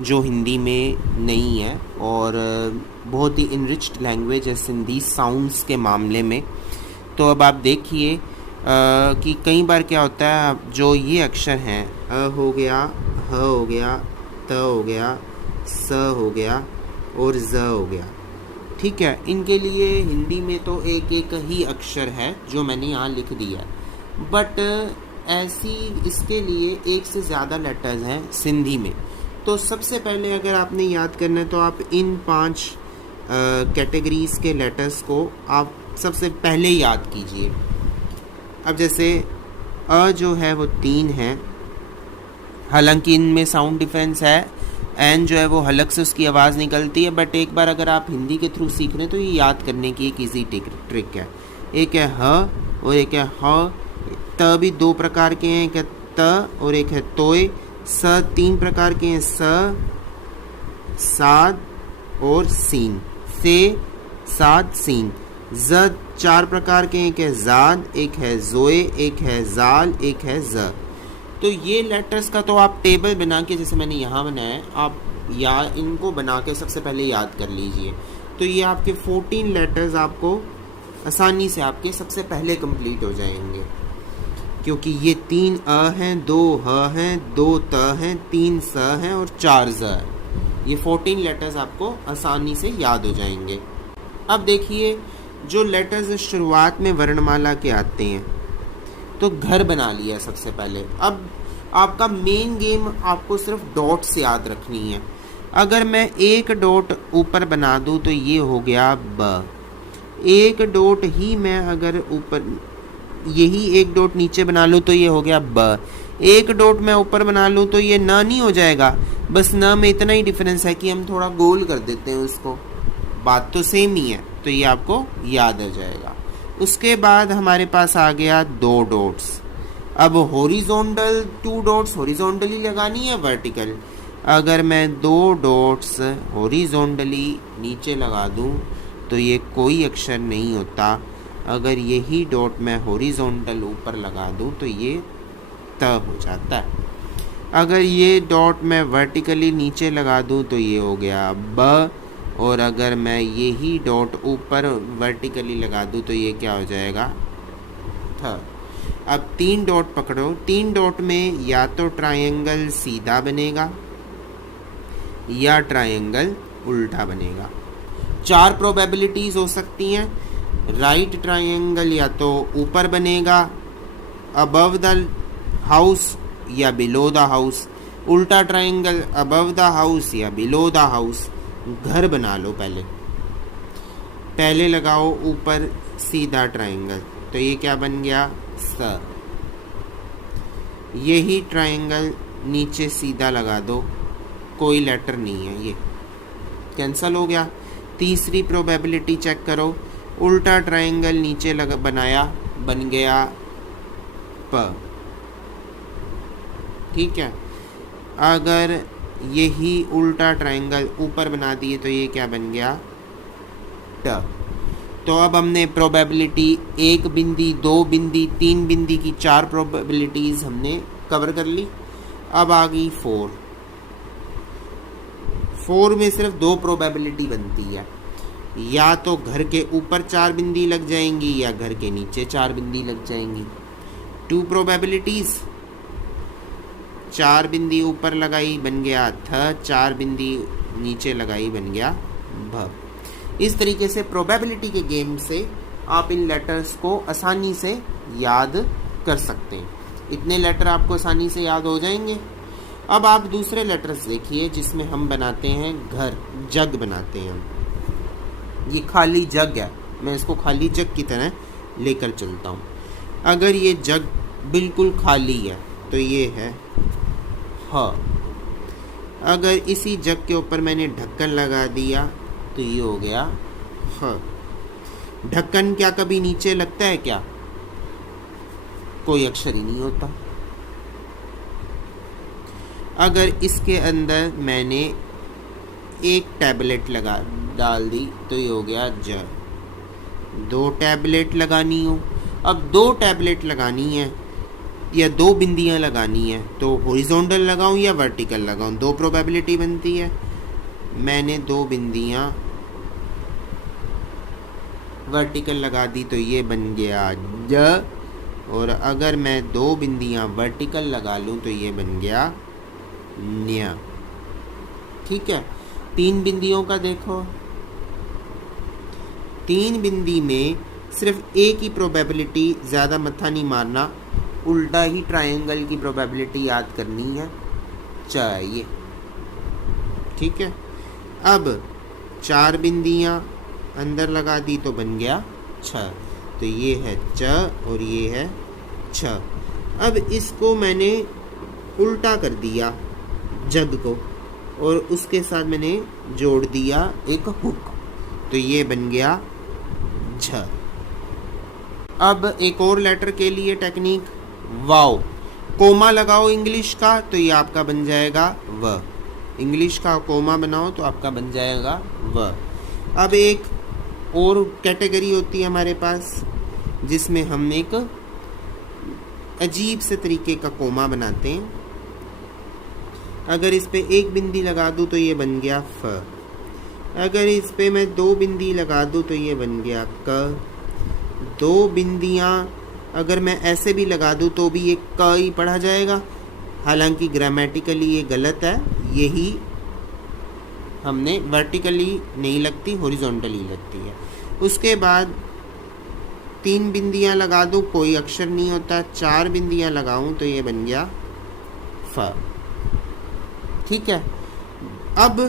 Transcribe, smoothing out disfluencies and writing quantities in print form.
जो हिंदी में नहीं है, और बहुत ही इनरिच्ड लैंग्वेज है सिंधी साउंड्स के मामले में। तो अब आप देखिए कि कई बार क्या होता है, जो ये अक्षर हैं, अ हो गया, ह हो गया, त हो गया, स हो गया और ज हो गया, ठीक है। इनके लिए हिंदी में तो एक एक ही अक्षर है जो मैंने यहाँ लिख दिया है, बट ऐसी इसके लिए एक से ज़्यादा लेटर्स हैं सिंधी में। तो सबसे पहले अगर आपने याद करना है तो आप इन 5 कैटेगरीज के लेटर्स को आप सबसे पहले याद कीजिए। अब जैसे अ जो है वो 3 है, हालांकि इनमें साउंड डिफरेंस है। एन जो है वो हलक से उसकी आवाज़ निकलती है, बट एक बार अगर आप हिंदी के थ्रू सीख रहे हैं तो ये याद करने की एक ईजी ट्रिक है। एक है ह और एक है ह। त भी 2 प्रकार के हैं, एक है त और एक है तोय। स 3 प्रकार के हैं, स, साद और सीन, से, साद, सीन। ज 4 प्रकार के हैं, एक है जाद, एक है जोए, एक है जाल, एक है ज। तो ये लेटर्स का तो आप टेबल बना के, जैसे मैंने यहाँ बनाया है, आप या इनको बना के सबसे पहले याद कर लीजिए। तो ये आपके 14 लेटर्स आपको आसानी से आपके सबसे पहले कंप्लीट हो जाएंगे, क्योंकि ये 3 अ हैं, 2 ह हैं, 2 त हैं, 3 स हैं और 4 ज है। ये 14 लेटर्स आपको आसानी से याद हो जाएंगे। अब देखिए, जो लेटर्स शुरुआत में वर्णमाला के आते हैं, तो घर बना लिया सबसे पहले। अब आपका मेन गेम आपको सिर्फ डॉट से याद रखनी है। अगर मैं एक डॉट ऊपर बना दूं तो ये हो गया ब। एक डॉट ही मैं अगर ऊपर, यही एक डॉट नीचे बना लूँ तो ये हो गया ब। एक डॉट मैं ऊपर बना लूँ तो ये न नहीं हो जाएगा। बस न में इतना ही डिफरेंस है कि हम थोड़ा गोल कर देते हैं उसको, बात तो सेम ही है। तो ये आपको याद आ जाएगा। उसके बाद हमारे पास आ गया 2 डॉट्स। अब हॉरिजॉन्टल 2 डॉट्स हॉरिजॉन्टली लगानी है वर्टिकल। अगर मैं 2 डॉट्स हॉरिजॉन्टली नीचे लगा दूं तो ये कोई अक्षर नहीं होता। अगर यही डॉट मैं हॉरिजॉन्टल ऊपर लगा दूं तो ये त हो जाता है। अगर ये डॉट मैं वर्टिकली नीचे लगा दूं तो ये हो गया ब, और अगर मैं यही डॉट ऊपर वर्टिकली लगा दूं तो ये क्या हो जाएगा, थ। अब 3 डॉट पकड़ो। 3 डॉट में या तो ट्रायंगल सीधा बनेगा या ट्रायंगल उल्टा बनेगा। 4 प्रोबेबिलिटीज हो सकती हैं। राइट ट्रायंगल या तो ऊपर बनेगा अबव द हाउस या बिलो द हाउस, उल्टा ट्रायंगल अबव द हाउस या बिलो द हाउस। घर बना लो, पहले लगाओ ऊपर सीधा ट्रायंगल, तो ये क्या बन गया, स। यही ट्रायंगल नीचे सीधा लगा दो, कोई लेटर नहीं है, ये कैंसल हो गया। तीसरी प्रोबेबिलिटी चेक करो, उल्टा ट्रायंगल नीचे बनाया, बन गया प, ठीक है। अगर यही उल्टा ट्रायंगल ऊपर बना दिए तो ये क्या बन गया, ट। तो अब हमने प्रोबेबिलिटी 1 बिंदी, 2 बिंदी, 3 बिंदी की 4 प्रोबेबिलिटीज़ हमने कवर कर ली। अब आ गई 4। 4 में सिर्फ 2 प्रोबेबिलिटी बनती है, या तो घर के ऊपर 4 बिंदी लग जाएंगी या घर के नीचे 4 बिंदी लग जाएंगी। 2 प्रोबेबिलिटीज़, 4 बिंदी ऊपर लगाई बन गया थ, 4 बिंदी नीचे लगाई बन गया भ। इस तरीके से प्रोबेबिलिटी के गेम से आप इन लेटर्स को आसानी से याद कर सकते हैं। इतने लेटर आपको आसानी से याद हो जाएंगे। अब आप दूसरे लेटर्स देखिए जिसमें हम बनाते हैं घर, जग बनाते हैं हम। ये खाली जग है, मैं इसको खाली जग की तरह लेकर चलता हूँ। अगर ये जग बिल्कुल खाली है तो ये है ह। अगर इसी जग के ऊपर मैंने ढक्कन लगा दिया तो ये हो गया ह। ढक्कन क्या कभी नीचे लगता है क्या, कोई अक्षर ही नहीं होता। अगर इसके अंदर मैंने एक टैबलेट डाल दी तो ये हो गया ज। 2 टैबलेट लगानी हो, अब 2 टैबलेट लगानी है या दो बिंदियां लगानी है तो हॉरिजॉन्टल लगाऊं या वर्टिकल लगाऊं, दो प्रोबेबिलिटी बनती है। मैंने दो बिंदियां वर्टिकल लगा दी तो ये बन गया ज, और अगर मैं दो बिंदियां वर्टिकल लगा लूं तो ये बन गया न्य। ठीक है, तीन बिंदियों का देखो, तीन बिंदी में सिर्फ एक ही प्रोबेबिलिटी, ज़्यादा मत्था नहीं मारना, उल्टा ही ट्रायंगल की प्रोबेबिलिटी याद करनी है चाहिए। ठीक है, अब चार बिंदियां अंदर लगा दी तो बन गया छ, तो ये है च और ये है छ। अब इसको मैंने उल्टा कर दिया जग को, और उसके साथ मैंने जोड़ दिया एक हुक, तो ये बन गया झ। अब एक और लेटर के लिए टेक्निक, वाओ, कोमा लगाओ इंग्लिश का तो ये आपका बन जाएगा व, इंग्लिश का कोमा बनाओ तो आपका बन जाएगा व। अब एक और कैटेगरी होती है हमारे पास जिसमें हम एक अजीब से तरीके का कोमा बनाते हैं। अगर इस पे एक बिंदी लगा दूं तो ये बन गया फ, अगर इस पे मैं दो बिंदी लगा दूं तो ये बन गया क, दो बिंदियां अगर मैं ऐसे भी लगा दूं तो भी ये क ही पढ़ा जाएगा, हालांकि ग्रामेटिकली ये गलत है, यही हमने वर्टिकली नहीं लगती, हॉरिजॉन्टली लगती है। उसके बाद तीन बिंदियां लगा दूं कोई अक्षर नहीं होता, चार बिंदियां लगाऊं तो ये बन गया फ। ठीक है, अब